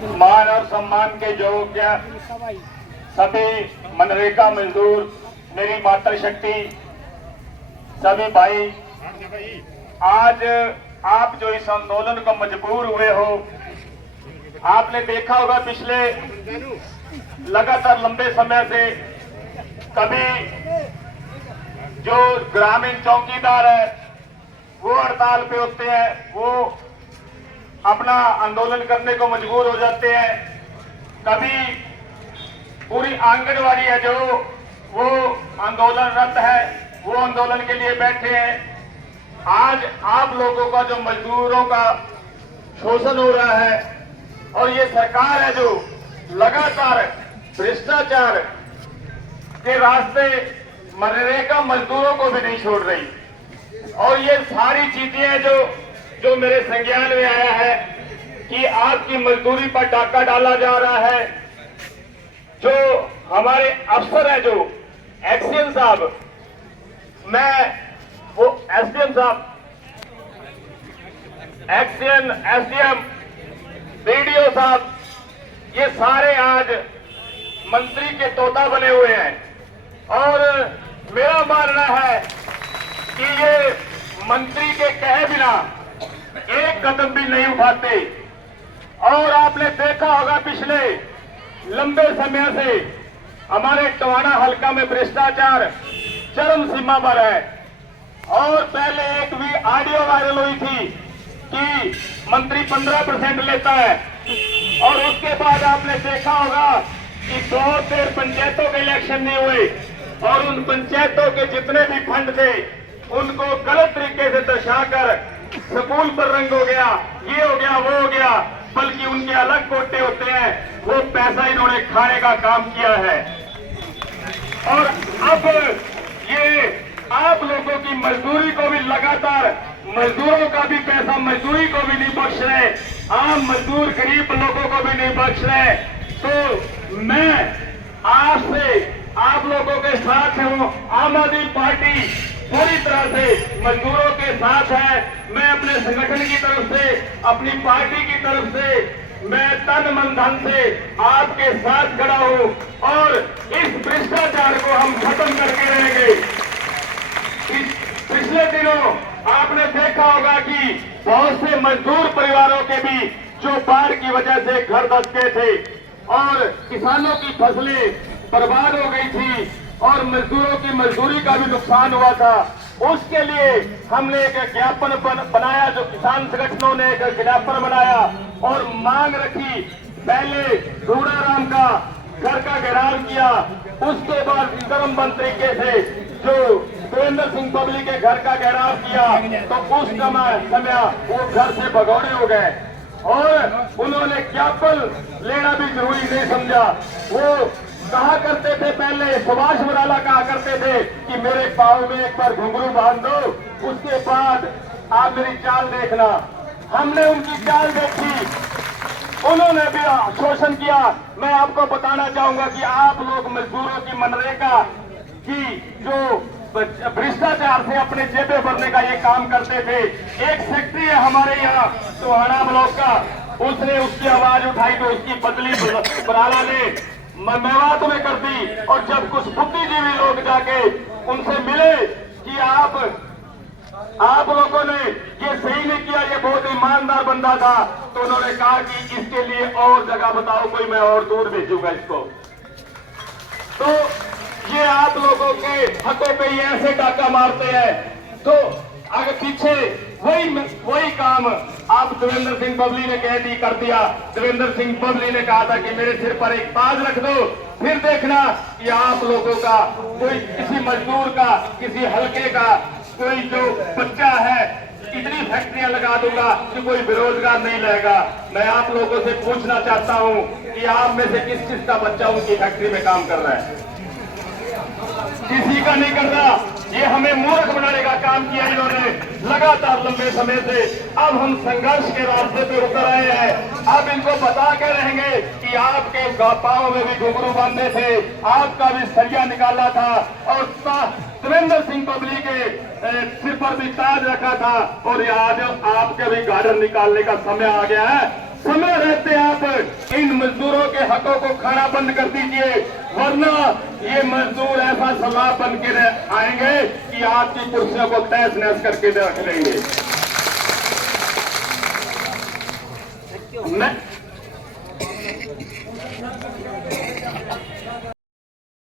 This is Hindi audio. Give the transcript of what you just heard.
मान और सम्मान के योग्य सभी मनरेगा मजदूर, मेरी मातृशक्ति, सभी भाई, आज आप जो इस आंदोलन को मजबूर हुए हो, आपने देखा होगा पिछले लगातार लंबे समय से कभी जो ग्रामीण चौकीदार है वो हड़ताल पे होते हैं, वो अपना आंदोलन करने को मजबूर हो जाते हैं। कभी पूरी आंगनवाड़ी है जो वो आंदोलनरत है, वो आंदोलन के लिए बैठे हैं। आज आप लोगों का जो मजदूरों का शोषण हो रहा है और ये सरकार है जो लगातार भ्रष्टाचार के रास्ते मनरेगा मजदूरों को भी नहीं छोड़ रही। और ये सारी चीजें हैं जो मेरे संज्ञान में आया है कि आपकी मजदूरी पर डाका डाला जा रहा है। जो हमारे अफसर है, जो एक्सीएम साहब, मैं वो एसडीएम साहब, एक्सीएम, एसडीएम, बीडीओ साहब, ये सारे आज मंत्री के तोता बने हुए हैं। और मेरा मानना है कि ये मंत्री के कहे बिना एक कदम भी नहीं उठाते। और आपने देखा होगा पिछले लंबे समय से हमारे टवाना हलका में भ्रष्टाचार चरम सीमा पर है। और पहले एक भी ऑडियो वायरल हुई थी कि मंत्री 15% लेता है, और उसके बाद आपने देखा होगा कि 2 पंचायतों के इलेक्शन नहीं हुए और उन पंचायतों के जितने भी फंड थे उनको गलत तरीके से दर्शाकर स्कूल पर रंग हो गया, ये हो गया, वो हो गया, बल्कि उनके अलग कोटे होते हैं, वो पैसा इन्होंने खाने का काम किया है। और अब ये आप लोगों की मजदूरी को भी लगातार, मजदूरों का भी पैसा मजदूरी को भी नहीं बख्श रहे, आम मजदूर गरीब लोगों को भी नहीं बख्श रहे। तो मैं आपसे, आप लोगों के साथ हूँ। आम आदमी पार्टी पूरी तरह से मजदूरों के साथ है। मैं अपने संगठन की तरफ से, अपनी पार्टी की तरफ से, मैं तन मन धन से आपके साथ खड़ा हूँ और इस भ्रष्टाचार को हम खत्म करके रहेंगे। पिछले दिनों आपने देखा होगा कि बहुत से मजदूर परिवारों के भी जो बाढ़ की वजह से घर धंसे थे और किसानों की फसलें बर्बाद हो गई थी और मजदूरों की मजदूरी का भी नुकसान हुआ था। उसके लिए हमने एक ज्ञापन बनाया, जो किसान संगठनों ने एक ज्ञापन बनाया और मांग रखी। पहले धूड़ाराम का घर का घेराव किया, उसके बाद क्रमबद्ध तरीके से जो देवेंद्र सिंह पब्ली के घर का घेराव किया, तो उस समय वो घर से भगौड़े हो गए और उन्होंने ज्ञापन लेना भी जरूरी नहीं समझा। वो कहा करते थे, पहले सुभाष बराला कहा करते थे कि मेरे पाँव में एक बार घुंघरू बांध दो, उसके बाद आप मेरी चाल देखना। हमने उनकी चाल देखी, उन्होंने भी शोषण किया। मैं आपको बताना चाहूंगा कि आप लोग मजदूरों की मनरेगा की जो भ्रष्टाचार से अपने जेबें भरने का ये काम करते थे। एक सेक्रेटरी है हमारे यहाँ टोहाना ब्लॉक का, उसने उसकी आवाज उठाई तो उसकी बदली बराला ने मेवात में कर दी। और जब कुछ बुद्धिजीवी लोग जाके उनसे मिले कि आप लोगों ने ये सही नहीं किया, ये बहुत ईमानदार बंदा था, तो उन्होंने कहा कि इसके लिए और जगह बताओ, कोई मैं और दूर भेजूंगा इसको। तो ये आप लोगों के हकों पे ये ऐसे डाका मारते हैं। तो अगर पीछे वही काम आप देवेंद्र सिंह पब्ली ने कर दिया। देवेंद्र सिंह पब्ली ने कहा था कि मेरे सिर पर एक ताज रख दो, फिर देखना कि आप लोगों का कोई, किसी मजदूर का, किसी हल्के का कोई जो बच्चा है, इतनी फैक्ट्रियां लगा दूंगा कि कोई बेरोजगार नहीं रहेगा। मैं आप लोगों से पूछना चाहता हूं कि आप में से किस किस का बच्चा उनकी फैक्ट्री में काम कर रहा है? किसी का नहीं कर रहा। ये हमें मूर्ख बनाने का काम किया इन्होंने लगातार लंबे समय से। अब हम संघर्ष के रास्ते पे उतर आए हैं। अब इनको बता के रहेंगे कि आपके पांव में भी घुंघरू बांधे थे, आपका भी सरिया निकाला था और देवेंद्र सिंह पब्ली के सिर पर भी ताज रखा था, और आज आपके भी गार्डन निकालने का समय आ गया है। समय रहते आप इन मजदूरों के हकों को खाना बंद कर दीजिए, वरना ये मजदूर ऐसा सलाह बन के आएंगे कि आपकी कुर्सियों को तहस नहस करके रख लेंगे। मैं